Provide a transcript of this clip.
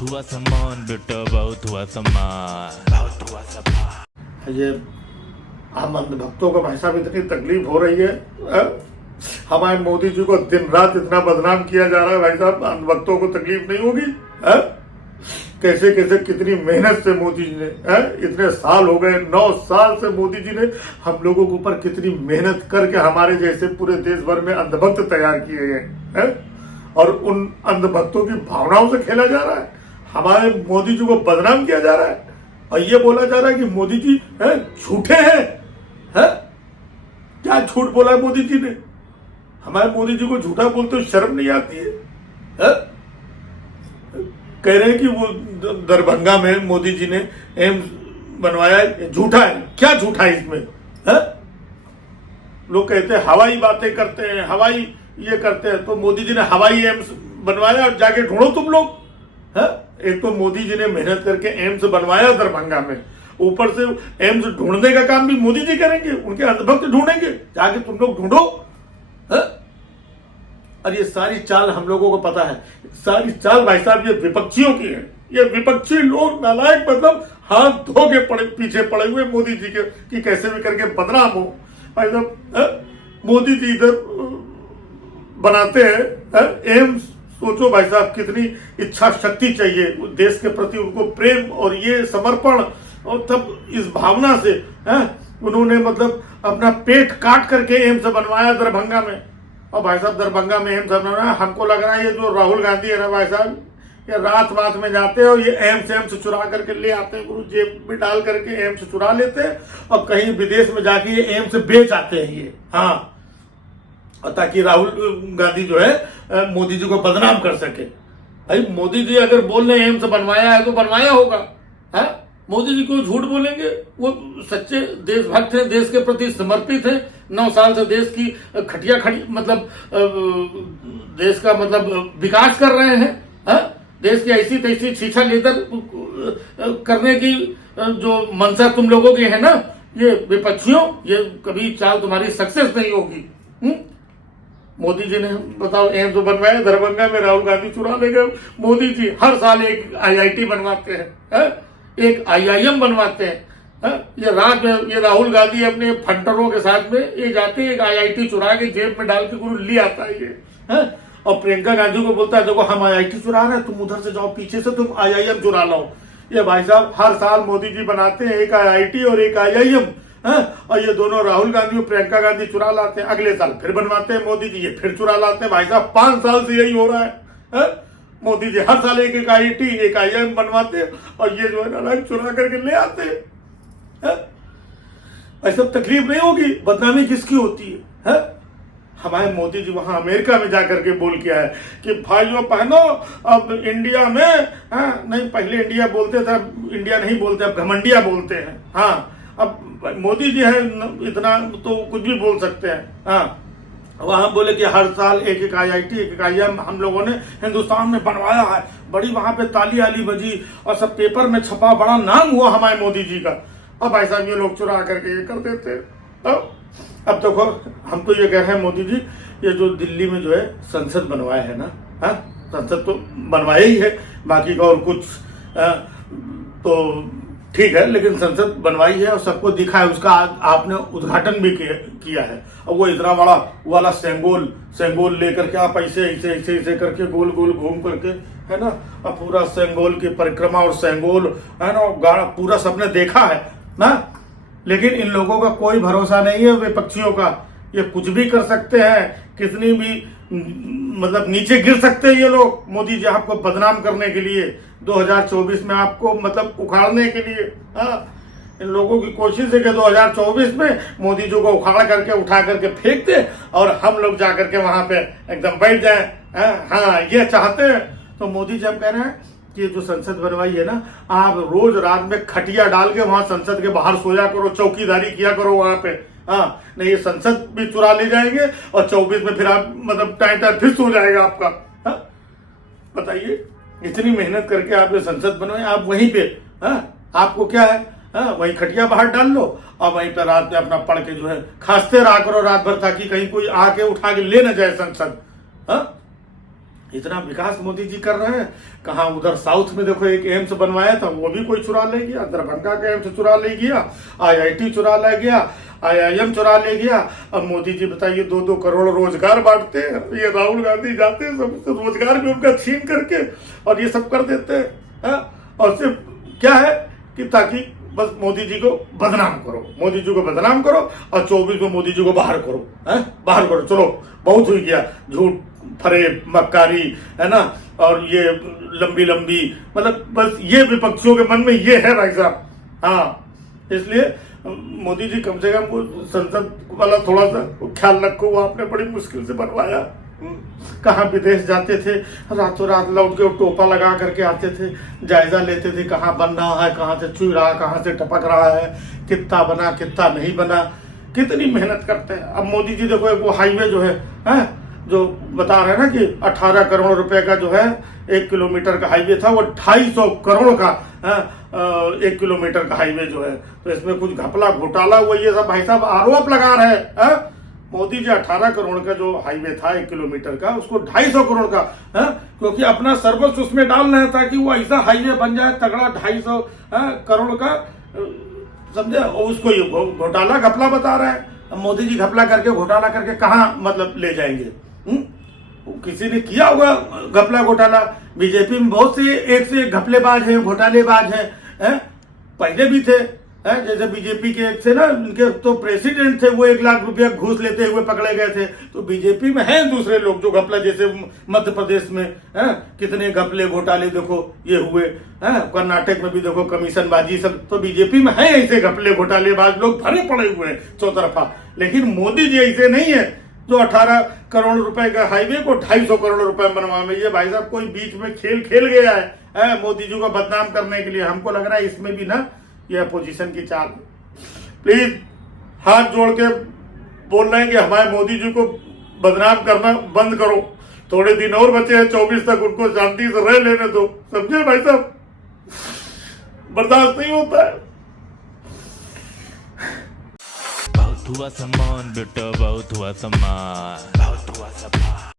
बहुत हुआ सम्मान बेटा, बहुत हुआ सम्मान, बहुत हुआ सम्मान। ये हम अंधभक्तों को भाई साहब इतनी तकलीफ हो रही है। हमारे मोदी जी को दिन रात इतना बदनाम किया जा रहा है भाई साहब, अंधभक्तों को तकलीफ नहीं होगी? कैसे कैसे कितनी मेहनत से मोदी जी ने इतने साल हो गए, 9 साल से मोदी जी ने हम लोगों के ऊपर कितनी मेहनत करके हमारे जैसे पूरे देश भर में अंधभक्त तैयार किए गए हैं, और उन अंधभक्तों की भावनाओं से खेला जा रहा है। हमारे मोदी जी को बदनाम किया जा रहा है और ये बोला जा रहा है कि मोदी जी झूठे हैं। क्या झूठ बोला है मोदी जी ने? हमारे मोदी जी को झूठा बोलते हुए शर्म नहीं आती है? कह रहे हैं कि वो दरभंगा में मोदी जी ने एम्स बनवाया है, झूठा है। क्या झूठा है इसमें? लोग कहते हैं हवाई बातें करते हैं, हवाई ये करते हैं, तो मोदी जी ने हवाई एम्स बनवाया और जाके ढूंढो तुम लोग। एक तो मोदी जी ने मेहनत करके एम्स बनवाया दरभंगा में, ऊपर से एम्स ढूंढने का काम भी मोदी जी करेंगे, उनके अंधभक्त ढूंढेंगे, जाके तुम लोग ढूंढो। और ये सारी चाल हम लोगों को पता है, सारी चाल भाई साहब ये विपक्षियों की है। ये विपक्षी लोग नालायक, मतलब हाथ धो के पीछे पड़े हुए मोदी जी के कि कैसे भी करके बदनाम हो। भाई साहब मोदी जी इधर बनाते हैं एम्स, सोचो भाई साहब कितनी इच्छा शक्ति चाहिए देश के प्रति, उनको प्रेम और ये समर्पण, और तब इस भावना से उन्होंने मतलब अपना पेट काट करके एम्स बनवाया दरभंगा में। और भाई साहब दरभंगा में एम्स बनवाया, हमको लग रहा है ये जो राहुल गांधी है ना भाई साहब, ये रात में जाते हैं और ये एम्स चुरा करके ले आते हैं, गुरु जेब में डाल करके एम्स चुरा लेते हैं और कहीं विदेश में जाके ये एम्स बेच आते हैं ये, और ताकि राहुल गांधी जो है मोदी जी को बदनाम कर सके। भाई मोदी जी अगर बोल रहे एम्स बनवाया है तो बनवाया होगा। मोदी जी को झूठ बोलेंगे? वो सच्चे देशभक्त हैं, देश के प्रति समर्पित हैं, 9 साल से देश की खटिया खड़ी मतलब देश का मतलब विकास कर रहे हैं। देश की ऐसी तैसी छीछा लेकर करने की जो मंशा तुम लोगों की है ना, ये विपक्षियों, ये कभी चाल तुम्हारी सक्सेस नहीं होगी। मोदी जी ने बताओ एम्स बनवाया दरभंगा में, राहुल गांधी चुरा ले गए। मोदी जी हर साल एक IIT बनवाते हैं, एक IIM बनवाते हैं। ये रात में ये राहुल गांधी अपने फंटरों के साथ में ये जाते हैं, एक IIT चुरा के जेब में डाल के गुरु ले आता है ये। और प्रियंका गांधी को बोलता है देखो हम IIT चुरा रहे हैं, तुम उधर से जाओ पीछे से तुम IIM चुरा लाओ। ये भाई साहब हर साल मोदी जी बनाते हैं एक IIT और एक IIM, और ये दोनों राहुल गांधी और प्रियंका गांधी चुरा लाते हैं। अगले साल फिर बनवाते हैं मोदी जी, ये फिर चुरा लाते हैं। भाई साहब 5 साल से यही हो रहा है। मोदी जी हर साल एक IIT एक IIM बनवाते हैं और ये जो है ना चुरा करके ले आते हैं। ऐसा तकलीफ नहीं होगी? बदनामी किसकी होती है? हमारे मोदी जी वहां अमेरिका में जाकर के बोल के आए कि भाइयों बहनों अब इंडिया में नहीं, पहले इंडिया बोलते थे, इंडिया नहीं बोलते, अब घमंडिया बोलते हैं। अब मोदी जी है इतना तो कुछ भी बोल सकते हैं। वहां बोले कि हर साल एक IIT एक IIM हम लोगों ने हिंदुस्तान में बनवाया है, बड़ी वहां पे ताली आली बजी और सब पेपर में छपा, बड़ा नाम हुआ हमारे मोदी जी का। अब भाई साहब ये लोग चुरा करके ये कर देते। अब देखो हम तो ये कह रहे हैं मोदी जी, ये जो दिल्ली में जो है संसद बनवाया है ना, संसद तो बनवाया ही है, बाकी का और कुछ तो ठीक है, लेकिन संसद बनवाई है और सबको दिखा है, उसका आपने उद्घाटन भी किया है। और वो इतना बड़ा वाला सेंगोल लेकर के आप ऐसे ऐसे ऐसे ऐसे करके गोल गोल घूम करके है ना, और पूरा सेंगोल की परिक्रमा और सेंगोल है ना गाड़ा पूरा सबने देखा है ना। लेकिन इन लोगों का कोई भरोसा नहीं है विपक्षियों का, ये कुछ भी कर सकते हैं, कितनी भी मतलब नीचे गिर सकते हैं ये लोग मोदी जी आपको बदनाम करने के लिए, 2024 में आपको मतलब उखाड़ने के लिए। इन लोगों की कोशिश है कि 2024 में मोदी जी को उखाड़ करके उठा करके फेंक दे और हम लोग जाकर के वहां पे एकदम बैठ जाए। ये चाहते हैं। तो मोदी जी हम कह रहे हैं कि जो संसद बनवाई है ना, आप रोज रात में खटिया डाल के वहां संसद के बाहर सोया करो, चौकीदारी किया करो वहां पे। नहीं ये संसद भी चुरा ले जाएंगे और 24 में फिर आप मतलब टाइम फिर सो जाएगा आपका। बताइए इतनी मेहनत करके आपने संसद बनवाई, आप वहीं पे आपको क्या है, वहीं खटिया बाहर डाल लो और वहीं पर रात में अपना पढ़ के जो है खांसते रहा करो रात भर, ताकि कहीं कोई आके उठा के ले न जाए संसद। इतना विकास मोदी जी कर रहे हैं। कहाँ उधर साउथ में देखो एक एम्स बनवाया था, वो भी कोई चुरा ले गया। दरभंगा का एम्स चुरा ले गया, IIT चुरा ले गया, IIM चुरा ले गया। अब मोदी जी बताइए 2-2 करोड़ रोजगार बांटते हैं। ये राहुल गांधी जाते हैं सब रोजगार भी उनका छीन करके और ये सब कर देते हैं। और सिर्फ क्या है कि ताकि बस मोदी जी को बदनाम करो, मोदी जी को बदनाम करो और 24 में मोदी जी को बाहर करो, बाहर करो। चलो बहुत हो गया, झूठ फरेब मक्कारी है ना, और ये लंबी लंबी, मतलब बस ये विपक्षियों के मन में ये है भाई साहब। हाँ, इसलिए मोदी जी कम से कम वो संसद वाला थोड़ा सा ख्याल रखो, वो आपने बड़ी मुश्किल से बनवाया। कहाँ विदेश जाते थे, रातों रात लौट के टोपा लगा करके आते थे, जायजा लेते थे कहाँ बन रहा है, कहाँ से चुई रहा, कहाँ से टपक रहा है, कितना बना कितना नहीं बना, कितनी मेहनत करते हैं। अब मोदी जी देखो वो हाईवे जो है जो बता रहे हैं ना कि 18 करोड़ रुपए का जो है 1 किलोमीटर का हाईवे था, वो 250 करोड़ का 1 किलोमीटर का हाईवे जो है। तो इसमें कुछ घपला घोटाला हुआ, ये सब भाई साहब आरोप लगा रहे हैं। मोदी जी 18 करोड़ का जो हाईवे था 1 किलोमीटर का, उसको 250 करोड़ का क्योंकि अपना सर्वस्व उसमें डाल रहे था कि वो ऐसा हाईवे बन जाए तगड़ा 250 करोड़ का, समझे। उसको ये घोटाला घपला बता रहा है। अब मोदी जी घपला करके घोटाला करके कहाँ मतलब ले जाएंगे? किसी ने किया होगा घपला घोटाला। बीजेपी में बहुत से एक से एक घपलेबाज है, घोटालेबाज है, पहले भी थे। जैसे बीजेपी के एक थे ना, उनके तो प्रेसिडेंट थे, वो 1 लाख रुपया घूस लेते हुए पकड़े गए थे। तो बीजेपी में हैं दूसरे लोग जो घपला, जैसे मध्य प्रदेश में कितने घपले घोटाले देखो ये हुए, कर्नाटक में भी देखो कमीशनबाजी सब। तो बीजेपी में है ऐसे घपले घोटालेबाज लोग भरे पड़े हुए हैं चौतरफा। लेकिन मोदी जी ऐसे नहीं है जो 18 करोड़ रुपए का हाईवे को 250 करोड़ रुपए बनवा में। ये भाई साहब कोई बीच में खेल गया है मोदी जी को बदनाम करने के लिए। हमको लग रहा है इसमें भी ना ये अपोजिशन की चाल। प्लीज हाथ जोड़ के बोल रहे हैं कि हमारे मोदी जी को बदनाम करना बंद करो। थोड़े दिन और बचे हैं, 24 तक उनको शांति से रह लेने दो, समझे भाई साहब। बर्दाश्त नहीं होता है। बहुत हुआ सम्मान बेटा, बहुत हुआ सम्मान, बहुत हुआ सम्मान।